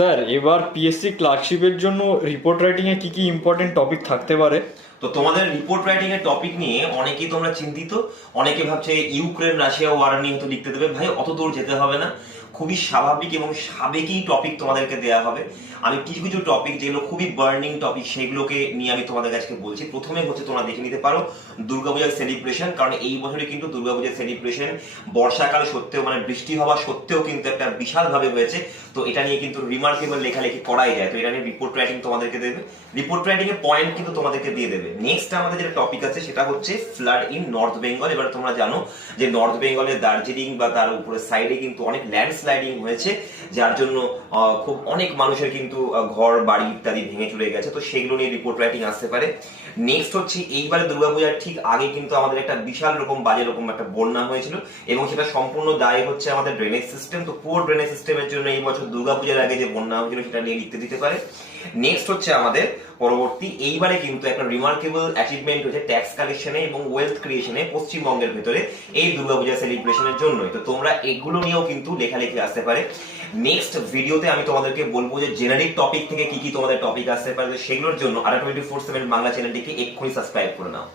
Sir, এবার PSC ক্লার্কশিপের জন্য report writing এ কি কি ইম্পর্টেন্ট টপিক থাকতে পারে? তো তোমাদের রিপোর্ট রাইটিং এর টপিক নিয়ে অনেকেই তোমরা চিন্তিত, অনেকে ভাবছে ইউক্রেন রাশিয়া ওয়ার নিয়ে হয়তো লিখতে দেবে। ভাই, অত দূর যেতে হবে না। খুবই স্বাভাবিক এবং সাবেকই টপিক তোমাদেরকে দেওয়া হবে। আমি কিছু কিছু টপিক যেগুলো খুবই বার্নিং টপিক সেগুলোকে নিয়ে আমি তোমাদের কাছে বলছি। প্রথমে হচ্ছে তোমরা দেখে নিতে পারো দুর্গাপূজার সেলিব্রেশন কারণ এই বছরে কিন্তু দুর্গাপূজার সেলিব্রেশন বর্ষাকাল সত্ত্বেও মানে বৃষ্টি হওয়া সত্ত্বেও কিন্তু একটা বিশালভাবে হয়েছে। তো এটা নিয়ে কিন্তু রিমার্কেবল লেখালেখি করাই যায়। তো এটা নিয়ে রিপোর্ট রাইটিং তোমাদেরকে দেবে। রিপোর্ট রাইটিং এর পয়েন্ট কিন্তু তোমাদেরকে দিয়ে দেবে। নেক্সট আমাদের যেটা টপিক আছে, সেটা হচ্ছে ফ্লাড ইন নর্থ বেঙ্গল এবার তোমরা জানো যে নর্থ বেঙ্গলের দার্জিলিং বা তার উপরে সাইডে কিন্তু অনেক ল্যান্ডস্লাইডিং হয়েছে, যার জন্য খুব অনেক মানুষের কিন্তু ঘর, বাড়ি ইত্যাদি ভেঙে চলে গেছে। তো সেগুলো নিয়ে রিপোর্ট রাইটিং আসতে পারে। নেক্সট হচ্ছে, এইবারে দুর্গাপূজার ঠিক আগে কিন্তু আমাদের একটা বিশাল রকম, বাজে রকম একটা বন্যা হয়েছিল এবং সেটা সম্পূর্ণ দায়ী হচ্ছে আমাদের ড্রেনেজ সিস্টেম তো পুরো ড্রেনেজ সিস্টেমের জন্য এই বছর দুর্গাপূজার আগে যে বন্যা হয়েছিল সেটা নিয়ে লিখতে দিতে পারে। নেক্সট হচ্ছে আমাদের পরবর্তী, এইবারে কিন্তু একটা রিমার্কেবল অ্যাচিভমেন্ট হয়েছে ট্যাক্স কালেকশনে এবং ওয়েলথ ক্রিয়েশনে পশ্চিমবঙ্গের ভেতরে এই দুর্গাপূজা সেলিব্রেশনের জন্যই। তো তোমরা এগুলো নিয়েও কিন্তু লেখালেখি আসতে পারে। নেক্সট ভিডিওতে আমি তোমাদেরকে বলব যে জেনারিক টপিক থেকে কি কি তোমাদের টপিক আসতে পারে, সেগুলোর জন্য আরা টোয়েন্টি ফোর সেভেন বাংলা চ্যানেলটিকে এক্ষুনি সাবস্ক্রাইব করে নাও।